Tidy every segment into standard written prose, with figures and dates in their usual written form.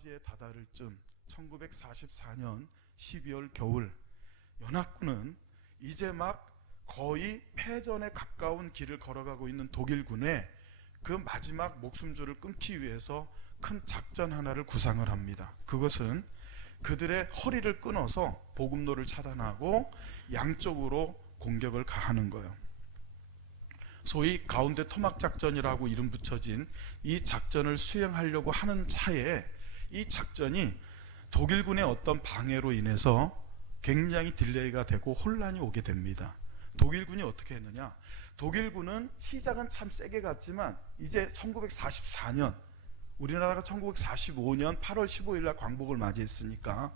막바지에 다다를 쯤 1944년 12월 겨울, 연합군은 이제 막 거의 패전에 가까운 길을 걸어가고 있는 독일군의 그 마지막 목숨줄을 끊기 위해서 큰 작전 하나를 구상을 합니다. 그것은 그들의 허리를 끊어서 보급로를 차단하고 양쪽으로 공격을 가하는 거예요. 소위 가운데 토막 작전이라고 이름 붙여진 이 작전을 수행하려고 하는 차에 이 작전이 독일군의 어떤 방해로 인해서 굉장히 딜레이가 되고 혼란이 오게 됩니다. 독일군이 어떻게 했느냐? 독일군은 시작은 참 세게 갔지만 이제 1944년, 우리나라가 1945년 8월 15일 날 광복을 맞이했으니까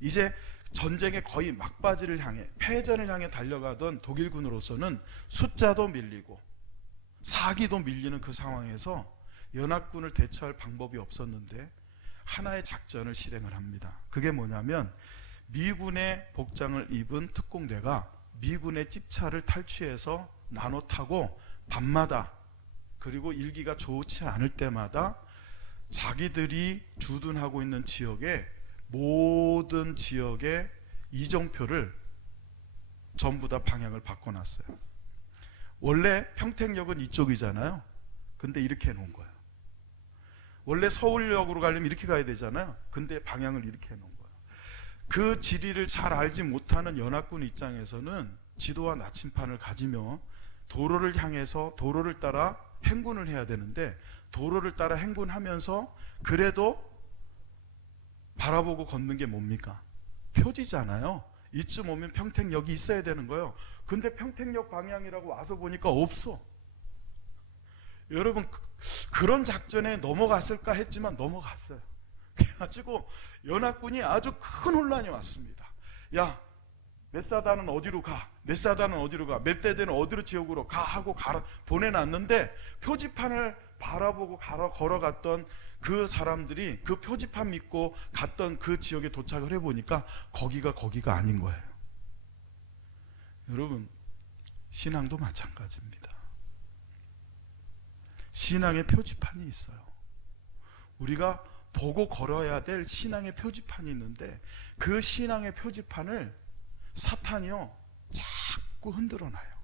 이제 전쟁의 거의 막바지를 향해, 패전을 향해 달려가던 독일군으로서는 숫자도 밀리고 사기도 밀리는 그 상황에서 연합군을 대처할 방법이 없었는데 하나의 작전을 실행을 합니다. 그게 뭐냐면 미군의 복장을 입은 특공대가 미군의 찝차를 탈취해서 나눠 타고 밤마다, 그리고 일기가 좋지 않을 때마다 자기들이 주둔하고 있는 지역의 모든 지역의 이정표를 전부 다 방향을 바꿔놨어요. 원래 평택역은 이쪽이잖아요. 근데 이렇게 해놓은 거예요. 원래 서울역으로 가려면 이렇게 가야 되잖아요. 근데 방향을 이렇게 해놓은 거예요. 그 지리를 잘 알지 못하는 연합군 입장에서는 지도와 나침판을 가지며 도로를 향해서 도로를 따라 행군을 해야 되는데, 도로를 따라 행군하면서 그래도 바라보고 걷는 게 뭡니까? 표지잖아요. 이쯤 오면 평택역이 있어야 되는 거예요. 근데 평택역 방향이라고 와서 보니까 없어. 여러분, 그런 작전에 넘어갔을까 했지만 넘어갔어요. 그래가지고 연합군이 아주 큰 혼란이 왔습니다. 야, 몇 사단은 어디로 가? 몇 사단은 어디로 가? 몇 대대는 어디로 지역으로 가? 하고 보내놨는데 표지판을 바라보고 걸어갔던 그 사람들이 그 표지판 믿고 갔던 그 지역에 도착을 해보니까 거기가 아닌 거예요. 여러분, 신앙도 마찬가지입니다. 신앙의 표지판이 있어요. 우리가 보고 걸어야 될 신앙의 표지판이 있는데 그 신앙의 표지판을 사탄이요 자꾸 흔들어놔요.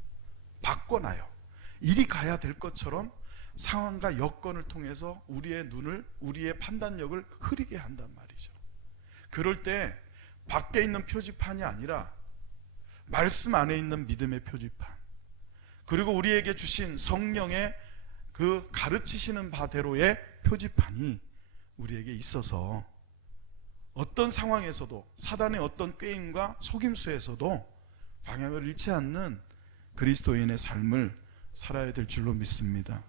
바꿔놔요. 이리 가야 될 것처럼 상황과 여건을 통해서 우리의 눈을, 우리의 판단력을 흐리게 한단 말이죠. 그럴 때 밖에 있는 표지판이 아니라 말씀 안에 있는 믿음의 표지판, 그리고 우리에게 주신 성령의 그 가르치시는 바대로의 표지판이 우리에게 있어서 어떤 상황에서도, 사단의 어떤 꾀임과 속임수에서도 방향을 잃지 않는 그리스도인의 삶을 살아야 될 줄로 믿습니다.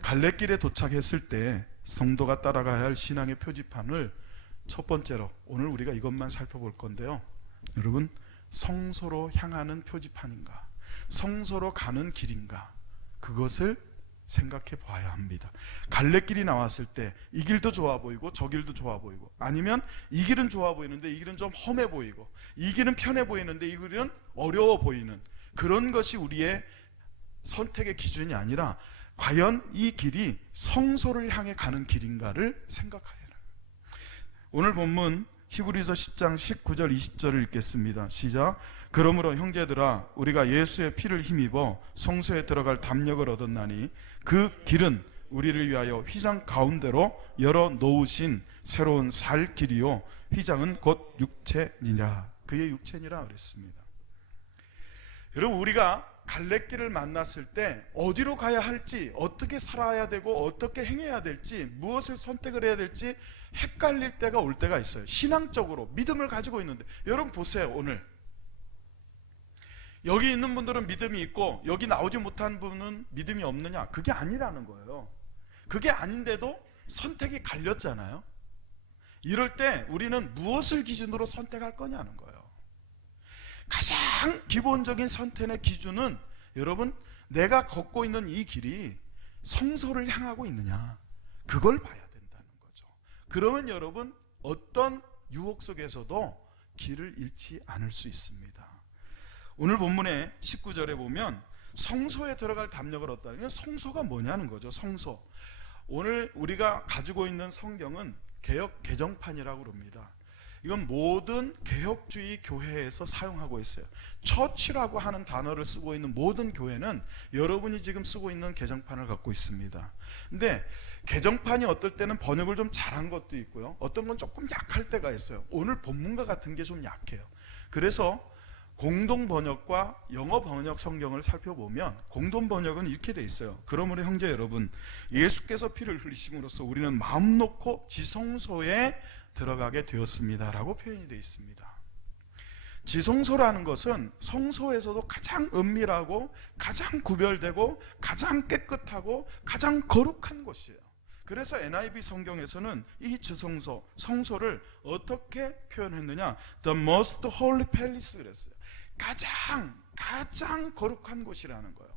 갈래길에 도착했을 때 성도가 따라가야 할 신앙의 표지판을 첫 번째로 오늘 우리가 이것만 살펴볼 건데요. 여러분, 성소로 향하는 표지판인가, 성소로 가는 길인가, 그것을 생각해 봐야 합니다. 갈래길이 나왔을 때 이 길도 좋아 보이고 저 길도 좋아 보이고, 아니면 이 길은 좋아 보이는데 이 길은 좀 험해 보이고, 이 길은 편해 보이는데 이 길은 어려워 보이는, 그런 것이 우리의 선택의 기준이 아니라 과연 이 길이 성소를 향해 가는 길인가를 생각해야 해요. 오늘 본문 히브리서 10장 19절 20절을 읽겠습니다. 시작. 그러므로 형제들아, 우리가 예수의 피를 힘입어 성소에 들어갈 담력을 얻었나니 그 길은 우리를 위하여 휘장 가운데로 열어 놓으신 새로운 살 길이요, 휘장은 곧 육체니라. 그의 육체니라 그랬습니다. 여러분, 우리가 갈래길을 만났을 때 어디로 가야 할지, 어떻게 살아야 되고 어떻게 행해야 될지, 무엇을 선택을 해야 될지 헷갈릴 때가 올 때가 있어요. 신앙적으로 믿음을 가지고 있는데, 여러분 보세요. 오늘 여기 있는 분들은 믿음이 있고 여기 나오지 못한 분은 믿음이 없느냐? 그게 아니라는 거예요. 그게 아닌데도 선택이 갈렸잖아요. 이럴 때 우리는 무엇을 기준으로 선택할 거냐는 거예요. 가장 기본적인 선택의 기준은, 여러분, 내가 걷고 있는 이 길이 성소를 향하고 있느냐, 그걸 봐야 된다는 거죠. 그러면 여러분, 어떤 유혹 속에서도 길을 잃지 않을 수 있습니다. 오늘 본문의 19절에 보면 성소에 들어갈 담력을 얻다니, 성소가 뭐냐는 거죠. 성소. 오늘 우리가 가지고 있는 성경은 개혁 개정판이라고 그럽니다. 이건 모든 개혁주의 교회에서 사용하고 있어요. 처치라고 하는 단어를 쓰고 있는 모든 교회는 여러분이 지금 쓰고 있는 개정판을 갖고 있습니다. 근데 개정판이 어떨 때는 번역을 좀 잘한 것도 있고요, 어떤 건 조금 약할 때가 있어요. 오늘 본문과 같은 게 좀 약해요. 그래서 공동 번역과 영어 번역 성경을 살펴보면 공동 번역은 이렇게 돼 있어요. 그러므로 형제 여러분, 예수께서 피를 흘리심으로써 우리는 마음 놓고 지성소에 들어가게 되었습니다 라고 표현이 되어 있습니다. 지성소라는 것은 성소에서도 가장 은밀하고 가장 구별되고 가장 깨끗하고 가장 거룩한 곳이에요. 그래서 NIV 성경에서는 이 지성소, 성소를 어떻게 표현했느냐, The most holy palace 그랬어요. 가장 거룩한 곳이라는 거예요.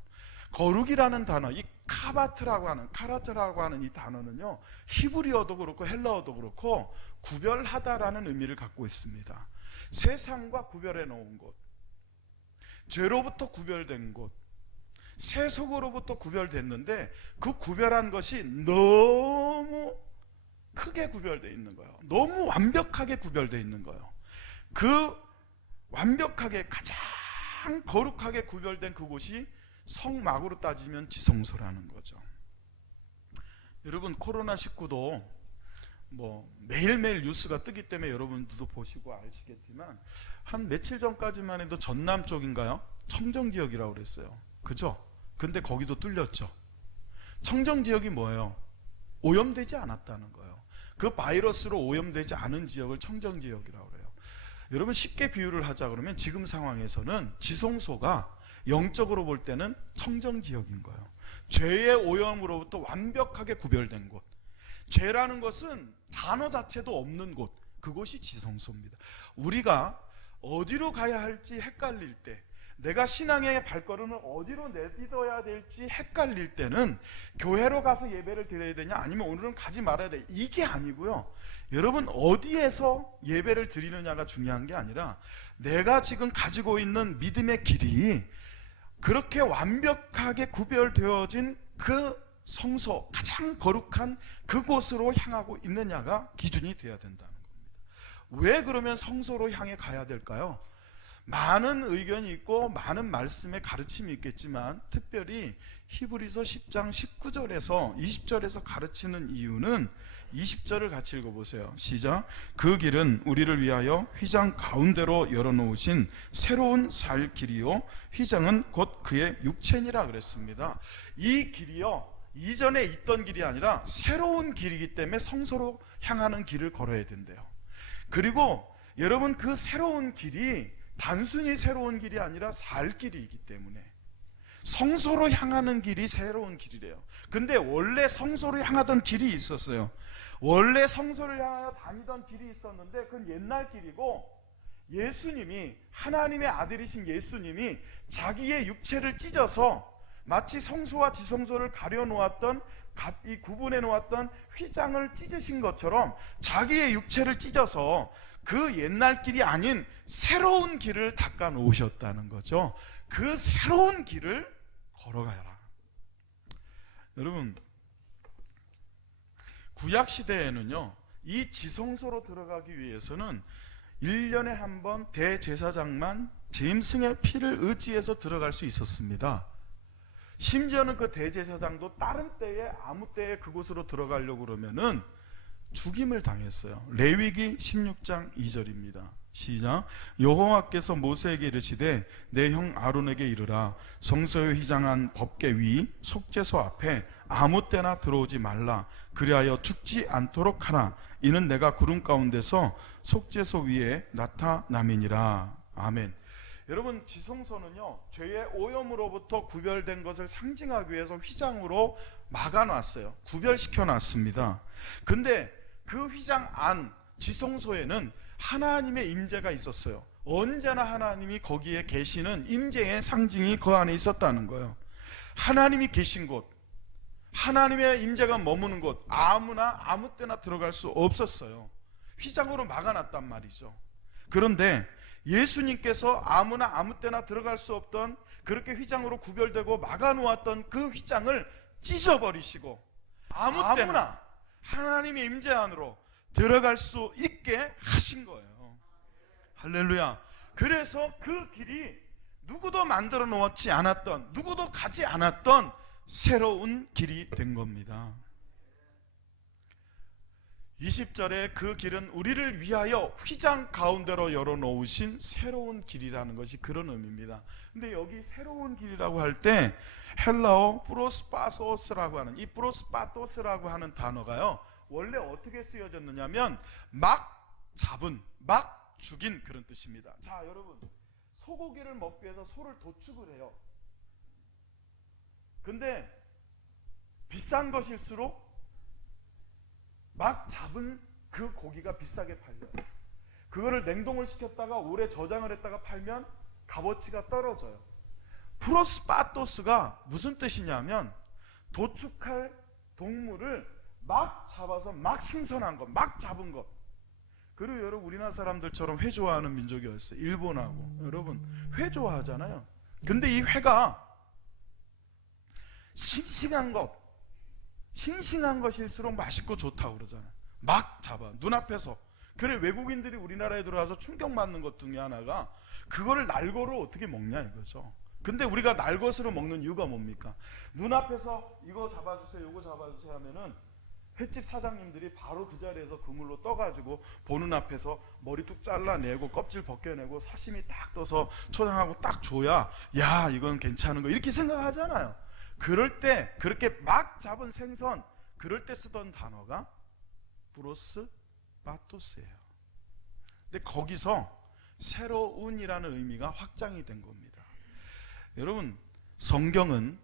거룩이라는 단어, 이 카라트라고 하는 이 단어는요, 히브리어도 그렇고 헬라어도 그렇고 구별하다라는 의미를 갖고 있습니다. 세상과 구별해 놓은 곳, 죄로부터 구별된 곳, 세속으로부터 구별됐는데 그 구별한 것이 너무 크게 구별되어 있는 거예요. 너무 완벽하게 구별되어 있는 거예요. 그 완벽하게 가장 거룩하게 구별된 그곳이 성막으로 따지면 지성소라는 거죠. 여러분, 코로나19도 매일매일 뉴스가 뜨기 때문에 여러분들도 보시고 아시겠지만 한 며칠 전까지만 해도 전남 쪽인가요? 청정지역이라고 그랬어요. 그죠? 근데 거기도 뚫렸죠. 청정지역이 뭐예요? 오염되지 않았다는 거예요. 그 바이러스로 오염되지 않은 지역을 청정지역이라고 그래요. 여러분, 쉽게 비유를 하자 그러면 지금 상황에서는 지성소가 영적으로 볼 때는 청정지역인 거예요. 죄의 오염으로부터 완벽하게 구별된 곳, 죄라는 것은 단어 자체도 없는 곳, 그곳이 지성소입니다. 우리가 어디로 가야 할지 헷갈릴 때, 내가 신앙의 발걸음을 어디로 내딛어야 될지 헷갈릴 때는 교회로 가서 예배를 드려야 되냐, 아니면 오늘은 가지 말아야 돼, 이게 아니고요, 여러분, 어디에서 예배를 드리느냐가 중요한 게 아니라 내가 지금 가지고 있는 믿음의 길이 그렇게 완벽하게 구별되어진 그 성소, 가장 거룩한 그곳으로 향하고 있느냐가 기준이 되어야 된다는 겁니다. 왜 그러면 성소로 향해 가야 될까요? 많은 의견이 있고 많은 말씀의 가르침이 있겠지만 특별히 히브리서 10장 19절에서 20절에서 가르치는 이유는 20절을 같이 읽어보세요. 시작. 그 길은 우리를 위하여 휘장 가운데로 열어놓으신 새로운 살 길이요, 휘장은 곧 그의 육체니라 그랬습니다. 이 길이요, 이전에 있던 길이 아니라 새로운 길이기 때문에 성소로 향하는 길을 걸어야 된대요. 그리고 여러분, 그 새로운 길이 단순히 새로운 길이 아니라 살 길이기 때문에 성소로 향하는 길이 새로운 길이래요. 근데 원래 성소로 향하던 길이 있었어요. 원래 성소를 향하여 다니던 길이 있었는데 그건 옛날 길이고, 예수님이, 하나님의 아들이신 예수님이 자기의 육체를 찢어서 마치 성소와 지성소를 가려놓았던, 이 구분해 놓았던 휘장을 찢으신 것처럼 자기의 육체를 찢어서 그 옛날 길이 아닌 새로운 길을 닦아 놓으셨다는 거죠. 그 새로운 길을 걸어가라. 여러분, 구약 시대에는요, 이 지성소로 들어가기 위해서는 1년에 한 번 대제사장만 짐승의 피를 의지해서 들어갈 수 있었습니다. 심지어는 그 대제사장도 다른 때에, 아무 때에 그곳으로 들어가려고 그러면은 죽임을 당했어요. 레위기 16장 2절입니다. 시작. 여호와께서 모세에게 이르시되 내 형 아론에게 이르라. 성소에 휘장한 법궤 위 속죄소 앞에 아무 때나 들어오지 말라. 그리하여 죽지 않도록 하라. 이는 내가 구름 가운데서 속죄소 위에 나타남이니라. 아멘. 여러분, 지성소는요, 죄의 오염으로부터 구별된 것을 상징하기 위해서 휘장으로 막아놨어요. 구별시켜놨습니다. 근데 그 휘장 안 지성소에는 하나님의 임재가 있었어요. 언제나 하나님이 거기에 계시는 임재의 상징이 그 안에 있었다는 거예요. 하나님이 계신 곳, 하나님의 임재가 머무는 곳, 아무나 아무 때나 들어갈 수 없었어요. 휘장으로 막아놨단 말이죠. 그런데 예수님께서 아무나 아무 때나 들어갈 수 없던, 그렇게 휘장으로 구별되고 막아놓았던 그 휘장을 찢어버리시고 아무 때나 하나님의 임재 안으로 들어갈 수 있게 하신 거예요. 할렐루야. 그래서 그 길이 누구도 만들어 놓지 않았던, 누구도 가지 않았던 새로운 길이 된 겁니다. 20절에 그 길은 우리를 위하여 휘장 가운데로 열어놓으신 새로운 길이라는 것이 그런 의미입니다. 근데 여기 새로운 길이라고 할 때 헬라어 프로스파소스라고 하는, 이 프로스파토스라고 하는 단어가요, 원래 어떻게 쓰여졌느냐면 막 잡은, 막 죽인 그런 뜻입니다. 자, 여러분, 소고기를 먹기 위해서 소를 도축을 해요. 근데 비싼 것일수록 막 잡은 그 고기가 비싸게 팔려요. 그거를 냉동을 시켰다가 오래 저장을 했다가 팔면 값어치가 떨어져요. 프로스파토스가 무슨 뜻이냐면 도축할 동물을 막 잡아서 막 신선한 것, 막 잡은 것. 그리고 여러분, 우리나라 사람들처럼 회 좋아하는 민족이었어요. 일본하고. 여러분, 회 좋아하잖아요. 근데 이 회가 싱싱한 것일수록 맛있고 좋다고 그러잖아요. 막 잡아, 눈앞에서. 그래, 외국인들이 우리나라에 들어와서 충격받는 것 중에 하나가 그거를 날거로 어떻게 먹냐 이거죠. 근데 우리가 날것으로 먹는 이유가 뭡니까? 눈앞에서 이거 잡아주세요, 이거 잡아주세요 하면은 횟집 사장님들이 바로 그 자리에서 그물로 떠가지고 보는 앞에서 머리 뚝 잘라내고 껍질 벗겨내고 사시미 딱 떠서 초장하고 딱 줘야, 야, 이건 괜찮은 거, 이렇게 생각하잖아요. 그럴 때, 그렇게 막 잡은 생선, 그럴 때 쓰던 단어가 프로스파토스예요. 근데 거기서 새로운이라는 의미가 확장이 된 겁니다. 여러분, 성경은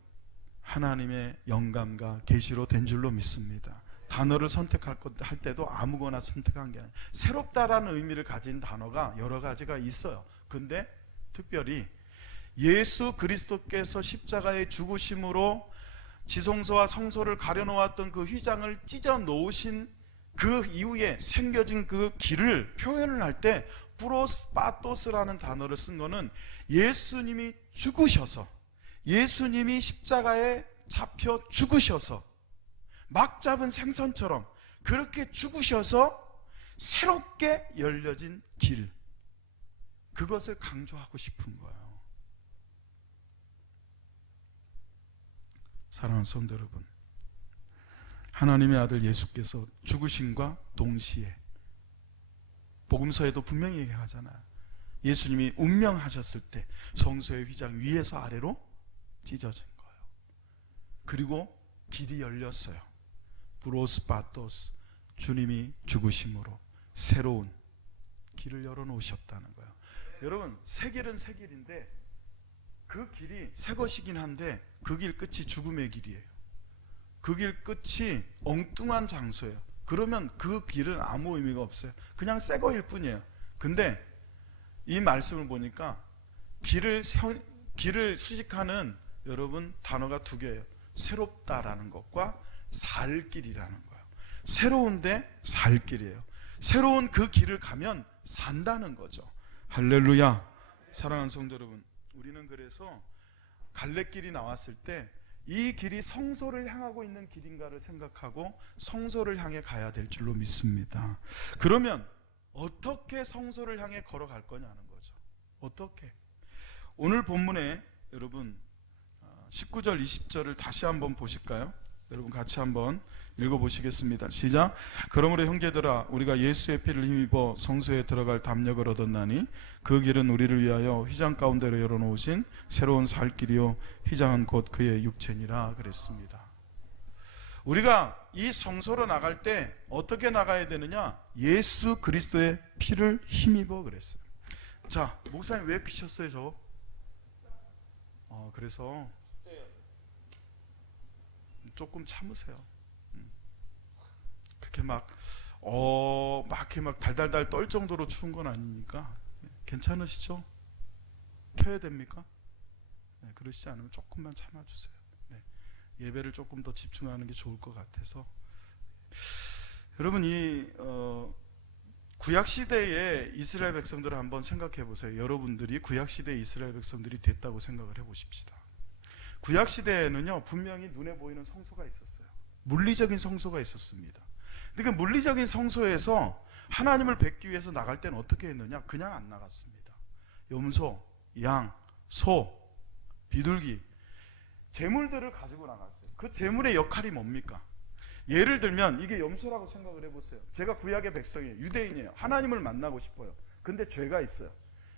하나님의 영감과 계시로 된 줄로 믿습니다. 단어를 선택할 때도 아무거나 선택한 게 아니에요. 새롭다라는 의미를 가진 단어가 여러 가지가 있어요. 근데 특별히 예수 그리스도께서 십자가의 죽으심으로 지성소와 성소를 가려놓았던 그 휘장을 찢어 놓으신 그 이후에 생겨진 그 길을 표현을 할 때 프로스파토스라는 단어를 쓴 거는 예수님이 죽으셔서, 예수님이 십자가에 잡혀 죽으셔서 막 잡은 생선처럼 그렇게 죽으셔서 새롭게 열려진 길, 그것을 강조하고 싶은 거예요. 사랑하는 성도 여러분, 하나님의 아들 예수께서 죽으심과 동시에 복음서에도 분명히 얘기하잖아요. 예수님이 운명하셨을 때 성소의 휘장 위에서 아래로 찢어진 거예요. 그리고 길이 열렸어요. 프로스파토스, 주님이 죽으심으로 새로운 길을 열어놓으셨다는 거예요. 여러분, 새 길은 새 길인데 그 길이 새 것이긴 한데 그 길 끝이 죽음의 길이에요. 그 길 끝이 엉뚱한 장소예요. 그러면 그 길은 아무 의미가 없어요. 그냥 새 거일 뿐이에요. 근데 이 말씀을 보니까 길을 수식하는 여러분 단어가 두 개예요. 새롭다라는 것과 살 길이라는 거예요. 새로운데 살 길이에요. 새로운 그 길을 가면 산다는 거죠. 할렐루야. 사랑하는 성도 여러분, 우리는 그래서 갈래길이 나왔을 때 이 길이 성소를 향하고 있는 길인가를 생각하고 성소를 향해 가야 될 줄로 믿습니다. 그러면 어떻게 성소를 향해 걸어갈 거냐는 거죠. 어떻게? 오늘 본문에 여러분 19절 20절을 다시 한번 보실까요? 여러분 같이 한번 읽어보시겠습니다. 시작. 그러므로 형제들아, 우리가 예수의 피를 힘입어 성소에 들어갈 담력을 얻었나니 그 길은 우리를 위하여 휘장 가운데로 열어놓으신 새로운 살 길이요 휘장은 곧 그의 육체니라 그랬습니다. 우리가 이 성소로 나갈 때 어떻게 나가야 되느냐? 예수 그리스도의 피를 힘입어 그랬어요. 자, 목사님 왜 피셨어요 저거? 그래서 조금 참으세요. 그렇게 이렇게 막 달달달 떨 정도로 추운 건 아니니까 괜찮으시죠? 펴야 됩니까? 네, 그러시지 않으면 조금만 참아주세요. 네, 예배를 조금 더 집중하는 게 좋을 것 같아서. 여러분, 이 구약 시대의 이스라엘 백성들을 한번 생각해 보세요. 여러분들이 구약 시대의 이스라엘 백성들이 됐다고 생각을 해보십시다. 구약 시대에는요 분명히 눈에 보이는 성소가 있었어요. 물리적인 성소가 있었습니다. 그러니까 물리적인 성소에서 하나님을 뵙기 위해서 나갈 때는 어떻게 했느냐? 그냥 안 나갔습니다. 염소, 양, 소, 비둘기, 제물들을 가지고 나갔어요. 그 제물의 역할이 뭡니까? 예를 들면 이게 염소라고 생각을 해보세요. 제가 구약의 백성이에요. 유대인이에요. 하나님을 만나고 싶어요. 근데 죄가 있어요.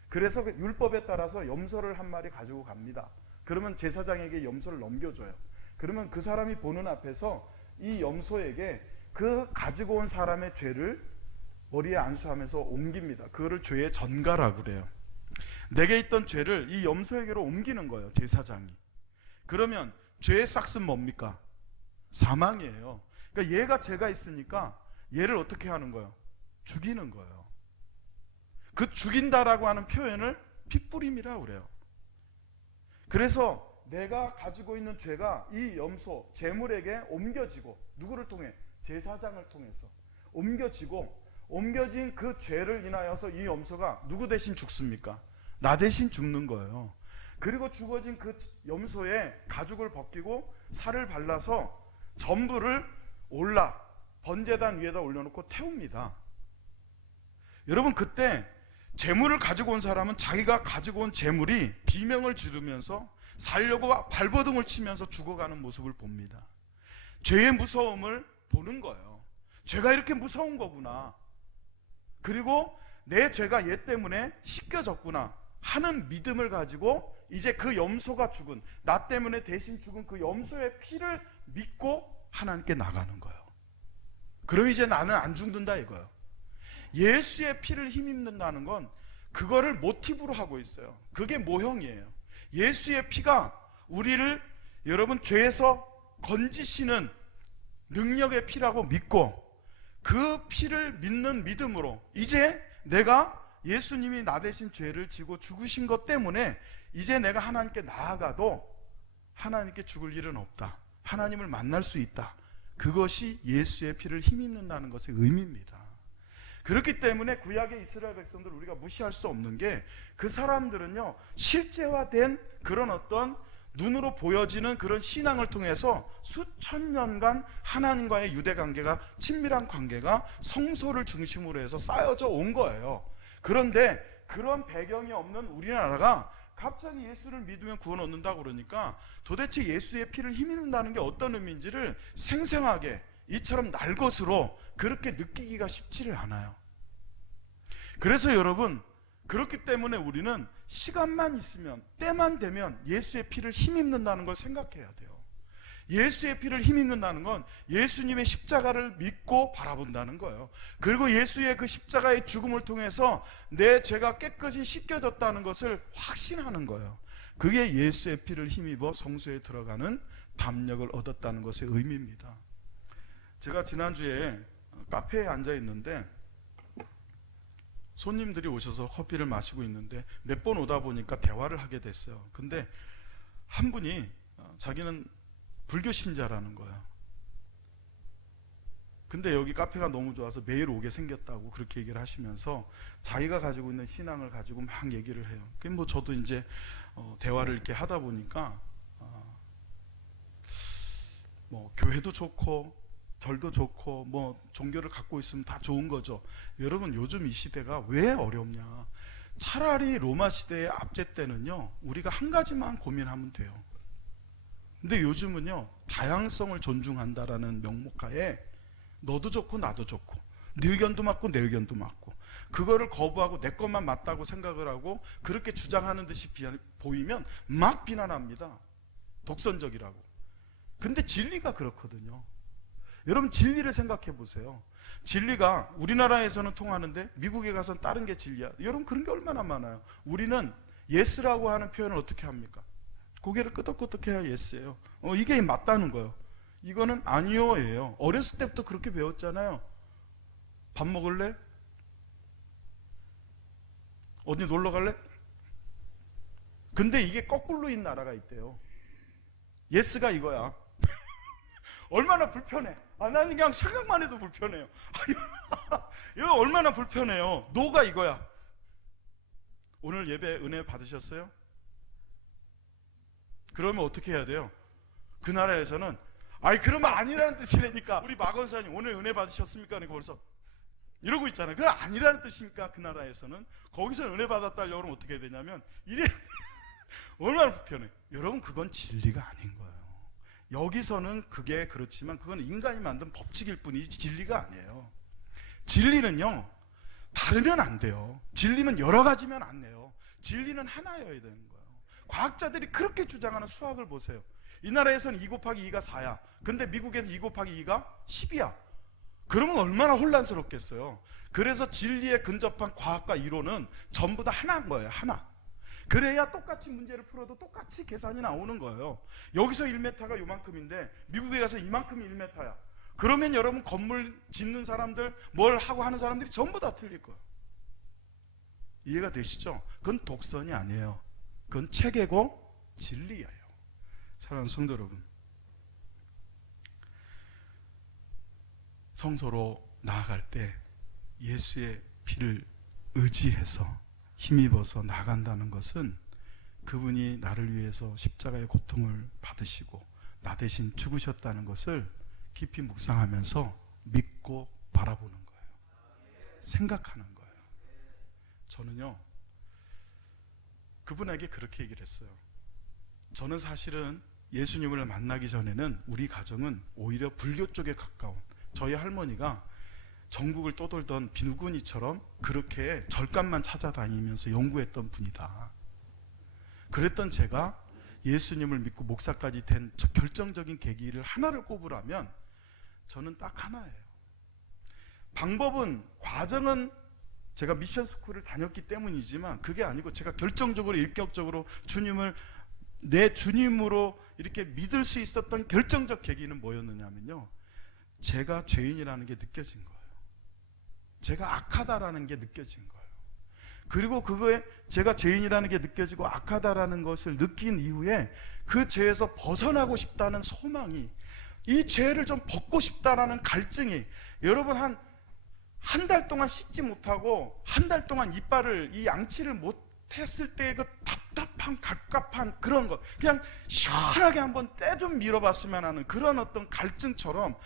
그래서 그 율법에 따라서 염소를 한 마리 가지고 갑니다. 그러면 제사장에게 염소를 넘겨줘요. 그러면 그 사람이 보는 앞에서 이 염소에게 그 가지고 온 사람의 죄를 머리에 안수하면서 옮깁니다. 그거를 죄의 전가라고 그래요. 내게 있던 죄를 이 염소에게로 옮기는 거예요, 제사장이. 그러면 죄의 싹은 뭡니까? 사망이에요. 그러니까 얘가 죄가 있으니까 얘를 어떻게 하는 거예요? 죽이는 거예요. 그 죽인다라고 하는 표현을 핏부림이라고 그래요. 그래서 내가 가지고 있는 죄가 이 염소, 제물에게 옮겨지고, 누구를 통해? 제사장을 통해서 옮겨진 그 죄를 인하여서 이 염소가 누구 대신 죽습니까? 나 대신 죽는 거예요. 그리고 죽어진 그 염소의 가죽을 벗기고 살을 발라서 전부를 번제단 위에다 올려놓고 태웁니다. 여러분, 그때 재물을 가지고 온 사람은 자기가 가지고 온 재물이 비명을 지르면서 살려고 발버둥을 치면서 죽어가는 모습을 봅니다. 죄의 무서움을 보는 거예요. 죄가 이렇게 무서운 거구나. 그리고 내 죄가 얘 때문에 씻겨졌구나 하는 믿음을 가지고 이제 그 염소가 죽은, 나 때문에 대신 죽은 그 염소의 피를 믿고 하나님께 나가는 거예요. 그럼 이제 나는 안 죽는다 이거예요. 예수의 피를 힘입는다는 건 그거를 모티브로 하고 있어요. 그게 모형이에요. 예수의 피가 우리를, 여러분, 죄에서 건지시는 능력의 피라고 믿고, 그 피를 믿는 믿음으로 이제 내가 예수님이 나 대신 죄를 지고 죽으신 것 때문에 이제 내가 하나님께 나아가도 하나님께 죽을 일은 없다. 하나님을 만날 수 있다. 그것이 예수의 피를 힘입는다는 것의 의미입니다. 그렇기 때문에 구약의 이스라엘 백성들 우리가 무시할 수 없는 게, 그 사람들은요 실제화된 그런 어떤 눈으로 보여지는 그런 신앙을 통해서 수천 년간 하나님과의 유대 관계가, 친밀한 관계가 성소를 중심으로 해서 쌓여져 온 거예요. 그런데 그런 배경이 없는 우리나라가 갑자기 예수를 믿으면 구원 얻는다고 그러니까 도대체 예수의 피를 힘입는다는 게 어떤 의미인지를 생생하게 이처럼 날것으로 그렇게 느끼기가 쉽지를 않아요. 그래서 여러분, 그렇기 때문에 우리는 시간만 있으면, 때만 되면 예수의 피를 힘입는다는 걸 생각해야 돼요. 예수의 피를 힘입는다는 건 예수님의 십자가를 믿고 바라본다는 거예요. 그리고 예수의 그 십자가의 죽음을 통해서 내 죄가 깨끗이 씻겨졌다는 것을 확신하는 거예요. 그게 예수의 피를 힘입어 성소에 들어가는 담력을 얻었다는 것의 의미입니다. 제가 지난주에 카페에 앉아 있는데 손님들이 오셔서 커피를 마시고 있는데 몇 번 오다 보니까 대화를 하게 됐어요. 근데 한 분이 자기는 불교 신자라는 거예요. 근데 여기 카페가 너무 좋아서 매일 오게 생겼다고 그렇게 얘기를 하시면서 자기가 가지고 있는 신앙을 가지고 막 얘기를 해요. 뭐 저도 이제 대화를 이렇게 하다 보니까 뭐 교회도 좋고 절도 좋고 뭐 종교를 갖고 있으면 다 좋은 거죠. 여러분, 요즘 이 시대가 왜 어렵냐? 차라리 로마 시대의 압제 때는요 우리가 한 가지만 고민하면 돼요. 근데 요즘은요 다양성을 존중한다라는 명목하에 너도 좋고 나도 좋고, 네 의견도 맞고 내 의견도 맞고, 그거를 거부하고 내 것만 맞다고 생각을 하고 그렇게 주장하는 듯이 보이면 막 비난합니다. 독선적이라고. 근데 진리가 그렇거든요. 여러분, 진리를 생각해 보세요. 진리가 우리나라에서는 통하는데 미국에 가서는 다른 게 진리야. 여러분, 그런 게 얼마나 많아요. 우리는 예스라고 하는 표현을 어떻게 합니까? 고개를 끄덕끄덕 해야 예스예요. 이게 맞다는 거예요. 이거는 아니요예요. 어렸을 때부터 그렇게 배웠잖아요. 밥 먹을래? 어디 놀러 갈래? 근데 이게 거꾸로인 나라가 있대요. 예스가 이거야. 얼마나 불편해. 나는 그냥 생각만 해도 불편해요. 이거 얼마나 불편해요. 노가 이거야. 오늘 예배 은혜 받으셨어요? 그러면 어떻게 해야 돼요? 그 나라에서는 아니 그러면 아니라는 뜻이라니까. 우리 마 권사님 오늘 은혜 받으셨습니까? 그러니까 벌써 이러고 있잖아요. 그건 아니라는 뜻이니까. 그 나라에서는 거기서 은혜 받았다 하려고 그러면 어떻게 해야 되냐면 이래 얼마나 불편해. 여러분 그건 진리가 아닌 거예요. 여기서는 그게 그렇지만 그건 인간이 만든 법칙일 뿐이지 진리가 아니에요. 진리는요 다르면 안 돼요. 진리는 여러 가지면 안 돼요. 진리는 하나여야 되는 거예요. 과학자들이 그렇게 주장하는 수학을 보세요. 이 나라에서는 2 곱하기 2가 4야. 근데 미국에는 2 곱하기 2가 10이야. 그러면 얼마나 혼란스럽겠어요. 그래서 진리에 근접한 과학과 이론은 전부 다 하나인 거예요. 하나. 그래야 똑같이 문제를 풀어도 똑같이 계산이 나오는 거예요. 여기서 1m가 요만큼인데 미국에 가서 이만큼이 1m야. 그러면 여러분 건물 짓는 사람들 뭘 하고 하는 사람들이 전부 다 틀릴 거예요. 이해가 되시죠? 그건 독선이 아니에요. 그건 체계고 진리예요. 사랑하는 성도 여러분, 성소로 나아갈 때 예수의 피를 의지해서 힘입어서 나간다는 것은 그분이 나를 위해서 십자가의 고통을 받으시고 나 대신 죽으셨다는 것을 깊이 묵상하면서 믿고 바라보는 거예요. 생각하는 거예요. 저는요 그분에게 그렇게 얘기를 했어요. 저는 사실은 예수님을 만나기 전에는 우리 가정은 오히려 불교 쪽에 가까운, 저희 할머니가 전국을 떠돌던 비누군이처럼 그렇게 절간만 찾아다니면서 연구했던 분이다. 그랬던 제가 예수님을 믿고 목사까지 된 결정적인 계기를 하나를 꼽으라면 저는 딱 하나예요. 방법은, 과정은 제가 미션 스쿨을 다녔기 때문이지만 그게 아니고 제가 결정적으로 인격적으로 주님을 내 주님으로 이렇게 믿을 수 있었던 결정적 계기는 뭐였느냐면요, 제가 죄인이라는 게 느껴진 거예요. 제가 악하다라는 게 느껴진 거예요. 그리고 그거에 제가 죄인이라는 게 느껴지고 악하다라는 것을 느낀 이후에 그 죄에서 벗어나고 싶다는 소망이, 이 죄를 좀 벗고 싶다라는 갈증이, 여러분 한 달 동안 씻지 못하고 한 달 동안 이빨을, 이 양치를 못했을 때 그 답답한 갑갑한 그런 거, 그냥 시원하게 한번 때 좀 밀어봤으면 하는 그런 어떤 갈증처럼,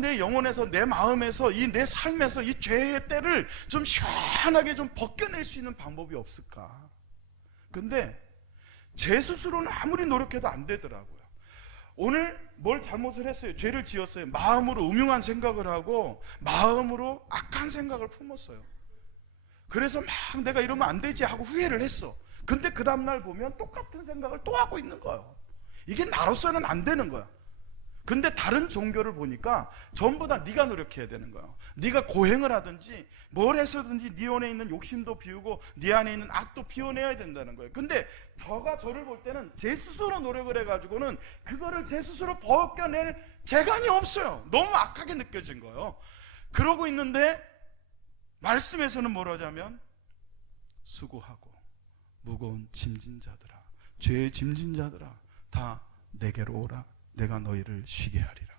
내 영혼에서, 내 마음에서, 내 삶에서 이 죄의 때를 좀 시원하게 좀 벗겨낼 수 있는 방법이 없을까? 근데 제 스스로는 아무리 노력해도 안 되더라고요. 오늘 뭘 잘못을 했어요. 죄를 지었어요. 마음으로 음흉한 생각을 하고 마음으로 악한 생각을 품었어요. 그래서 막 내가 이러면 안 되지 하고 후회를 했어. 근데 그 다음날 보면 똑같은 생각을 또 하고 있는 거예요. 이게 나로서는 안 되는 거야. 근데 다른 종교를 보니까 전부 다 네가 노력해야 되는 거야. 네가 고행을 하든지 뭘 해서든지 네 안에 있는 욕심도 비우고 네 안에 있는 악도 비워내야 된다는 거예요. 근데 저를 볼 때는 제 스스로 노력을 해가지고는 그거를 제 스스로 벗겨낼 재간이 없어요. 너무 악하게 느껴진 거예요. 그러고 있는데 말씀에서는 뭐라냐면 수고하고 무거운 짐진 자들아, 죄의 짐진 자들아, 다 내게로 오라. 내가 너희를 쉬게 하리라.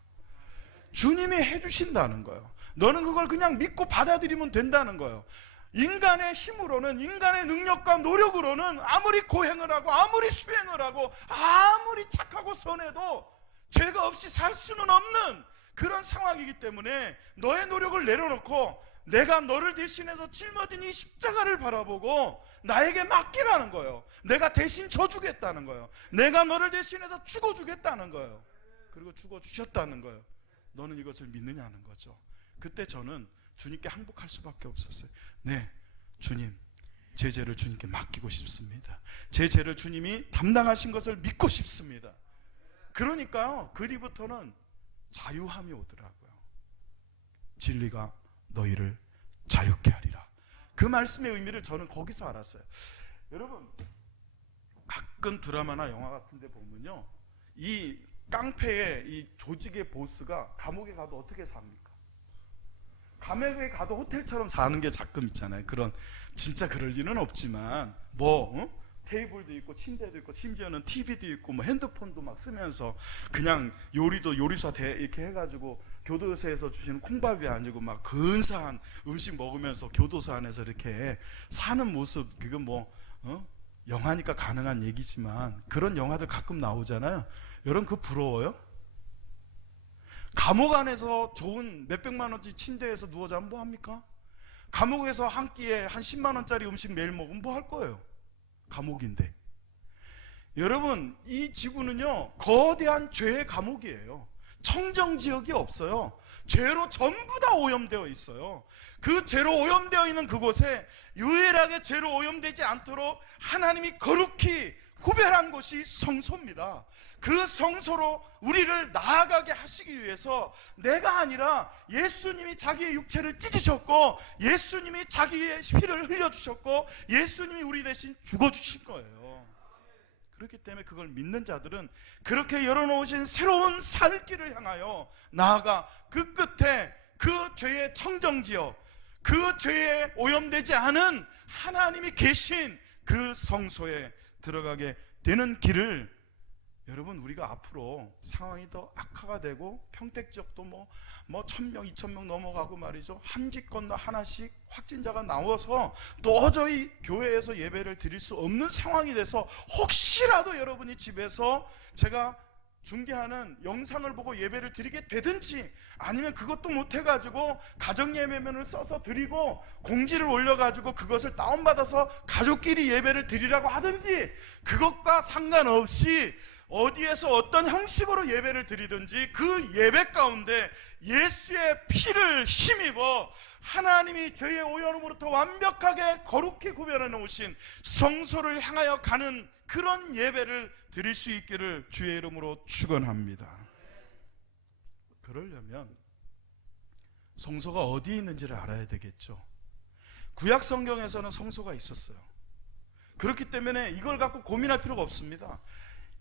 주님이 해주신다는 거예요. 너는 그걸 그냥 믿고 받아들이면 된다는 거예요. 인간의 힘으로는, 인간의 능력과 노력으로는 아무리 고행을 하고 아무리 수행을 하고 아무리 착하고 선해도 죄가 없이 살 수는 없는 그런 상황이기 때문에 너의 노력을 내려놓고 내가 너를 대신해서 짊어진 이 십자가를 바라보고 나에게 맡기라는 거예요. 내가 대신 져주겠다는 거예요. 내가 너를 대신해서 죽어주겠다는 거예요. 그리고 죽어주셨다는 거예요. 너는 이것을 믿느냐는 거죠. 그때 저는 주님께 항복할 수밖에 없었어요. 네, 주님, 제 죄를 주님께 맡기고 싶습니다. 제 죄를 주님이 담당하신 것을 믿고 싶습니다. 그러니까요, 그 뒤부터는 자유함이 오더라고요. 진리가 너희를 자유케 하리라. 그 말씀의 의미를 저는 거기서 알았어요. 여러분, 가끔 드라마나 영화 같은 데 보면요, 이 깡패의 이 조직의 보스가 감옥에 가도 어떻게 삽니까? 감옥에 가도 호텔처럼 사는 게 가끔 있잖아요. 그런, 진짜 그럴 리는 없지만 테이블도 있고 침대도 있고 심지어는 TV도 있고 뭐 핸드폰도 막 쓰면서 그냥 요리도 요리사 이렇게 해가지고 교도소에서 주시는 콩밥이 아니고 막 근사한 음식 먹으면서 교도소 안에서 이렇게 사는 모습, 그건 영화니까 가능한 얘기지만 그런 영화들 가끔 나오잖아요. 여러분 그거 부러워요? 감옥 안에서 좋은 몇백만 원짜리 침대에서 누워 자면 뭐 합니까? 감옥에서 한 끼에 한 10만 원짜리 음식 매일 먹으면 뭐 할 거예요? 감옥인데. 여러분, 이 지구는요 거대한 죄의 감옥이에요. 청정지역이 없어요. 죄로 전부 다 오염되어 있어요. 그 죄로 오염되어 있는 그곳에 유일하게 죄로 오염되지 않도록 하나님이 거룩히 구별한 곳이 성소입니다. 그 성소로 우리를 나아가게 하시기 위해서 내가 아니라 예수님이 자기의 육체를 찢으셨고, 예수님이 자기의 피를 흘려주셨고, 예수님이 우리 대신 죽어주신 거예요. 그렇기 때문에 그걸 믿는 자들은 그렇게 열어놓으신 새로운 살 길을 향하여 나아가 그 끝에 그 죄의 청정지역, 그 죄에 오염되지 않은 하나님이 계신 그 성소에 들어가게 되는 길을, 여러분, 우리가 앞으로 상황이 더 악화가 되고 평택지역도 뭐 1000명, 2000명 넘어가고 말이죠, 한 집 건너 하나씩 확진자가 나와서 도저히 교회에서 예배를 드릴 수 없는 상황이 돼서 혹시라도 여러분이 집에서 제가 중계하는 영상을 보고 예배를 드리게 되든지, 아니면 그것도 못해가지고 가정예배면을 써서 드리고 공지를 올려가지고 그것을 다운받아서 가족끼리 예배를 드리라고 하든지, 그것과 상관없이 어디에서 어떤 형식으로 예배를 드리든지 그 예배 가운데 예수의 피를 힘입어 하나님이 죄의 오염으로부터 완벽하게 거룩히 구별해 놓으신 성소를 향하여 가는 그런 예배를 드릴 수 있기를 주의 이름으로 축원합니다. 그러려면 성소가 어디에 있는지를 알아야 되겠죠. 구약 성경에서는 성소가 있었어요. 그렇기 때문에 이걸 갖고 고민할 필요가 없습니다.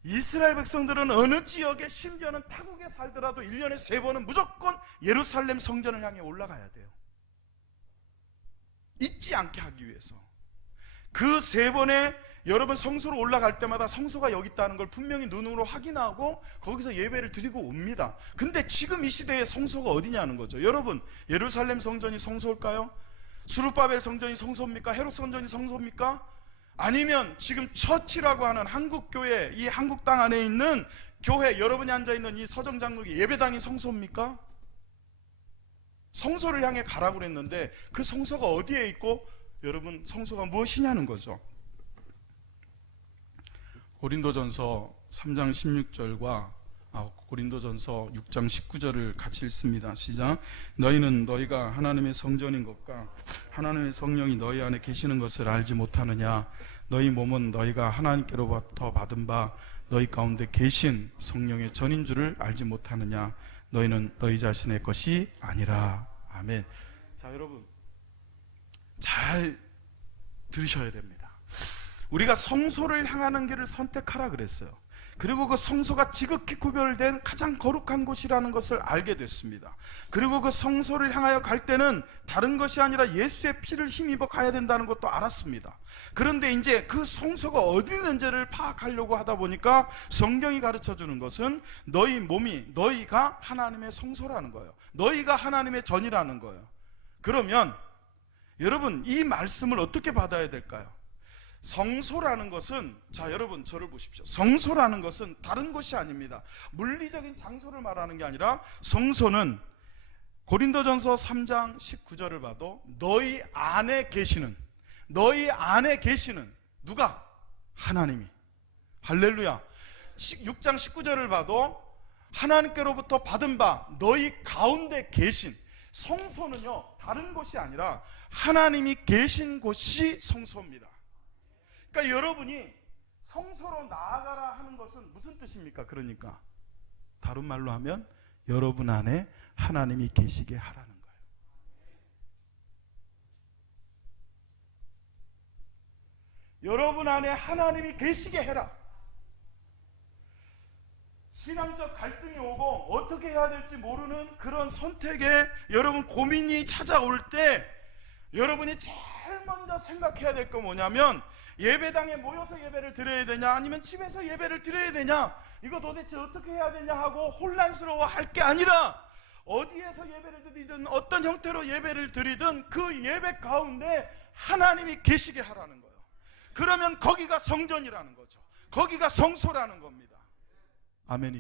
이스라엘 백성들은 어느 지역에, 심지어는 타국에 살더라도 1년에 3번은 무조건 예루살렘 성전을 향해 올라가야 돼요. 잊지 않게 하기 위해서. 그 3번에 여러분 성소로 올라갈 때마다 성소가 여기 있다는 걸 분명히 눈으로 확인하고 거기서 예배를 드리고 옵니다. 근데 지금 이 시대에 성소가 어디냐는 거죠. 여러분, 예루살렘 성전이 성소일까요? 수르바벨 성전이 성소입니까? 헤롯 성전이 성소입니까? 아니면 지금 처치라고 하는 한국교회, 이 한국 땅 안에 있는 교회, 여러분이 앉아있는 이 서정장로교 예배당이 성소입니까? 성소를 향해 가라고 그랬는데 그 성소가 어디에 있고, 여러분, 성소가 무엇이냐는 거죠. 고린도전서 3장 16절과 고린도전서 6장 19절을 같이 읽습니다. 시작. 너희는 너희가 하나님의 성전인 것과 하나님의 성령이 너희 안에 계시는 것을 알지 못하느냐? 너희 몸은 너희가 하나님께로부터 받은 바 너희 가운데 계신 성령의 전인 줄을 알지 못하느냐? 너희는 너희 자신의 것이 아니라. 아멘. 자, 여러분, 잘 들으셔야 됩니다. 우리가 성소를 향하는 길을 선택하라 그랬어요. 그리고 그 성소가 지극히 구별된 가장 거룩한 곳이라는 것을 알게 됐습니다. 그리고 그 성소를 향하여 갈 때는 다른 것이 아니라 예수의 피를 힘입어 가야 된다는 것도 알았습니다. 그런데 이제 그 성소가 어디 있는지를 파악하려고 하다 보니까 성경이 가르쳐주는 것은 너희 몸이, 너희가 하나님의 성소라는 거예요. 너희가 하나님의 전이라는 거예요. 그러면 여러분, 이 말씀을 어떻게 받아야 될까요? 성소라는 것은, 자, 여러분 저를 보십시오. 성소라는 것은 다른 것이 아닙니다. 물리적인 장소를 말하는 게 아니라, 성소는 고린도전서 3장 19절을 봐도 너희 안에 계시는, 너희 안에 계시는 누가? 하나님이. 할렐루야. 6장 19절을 봐도 하나님께로부터 받은 바 너희 가운데 계신, 성소는요 다른 곳이 아니라 하나님이 계신 곳이 성소입니다. 그러니까 여러분이 성소로 나아가라 하는 것은 무슨 뜻입니까? 그러니까 다른 말로 하면 여러분 안에 하나님이 계시게 하라는 거예요. 여러분 안에 하나님이 계시게 해라. 신앙적 갈등이 오고 어떻게 해야 될지 모르는 그런 선택에 여러분 고민이 찾아올 때, 여러분이 제일 먼저 생각해야 될 건 뭐냐면, 예배당에 모여서 예배를 드려야 되냐, 아니면 집에서 예배를 드려야 되냐, 이거 도대체 어떻게 해야 되냐 하고 혼란스러워 할 게 아니라, 어디에서 예배를 드리든 어떤 형태로 예배를 드리든 그 예배 가운데 하나님이 계시게 하라는 거예요. 그러면 거기가 성전이라는 거죠. 거기가 성소라는 겁니다. 아멘이죠.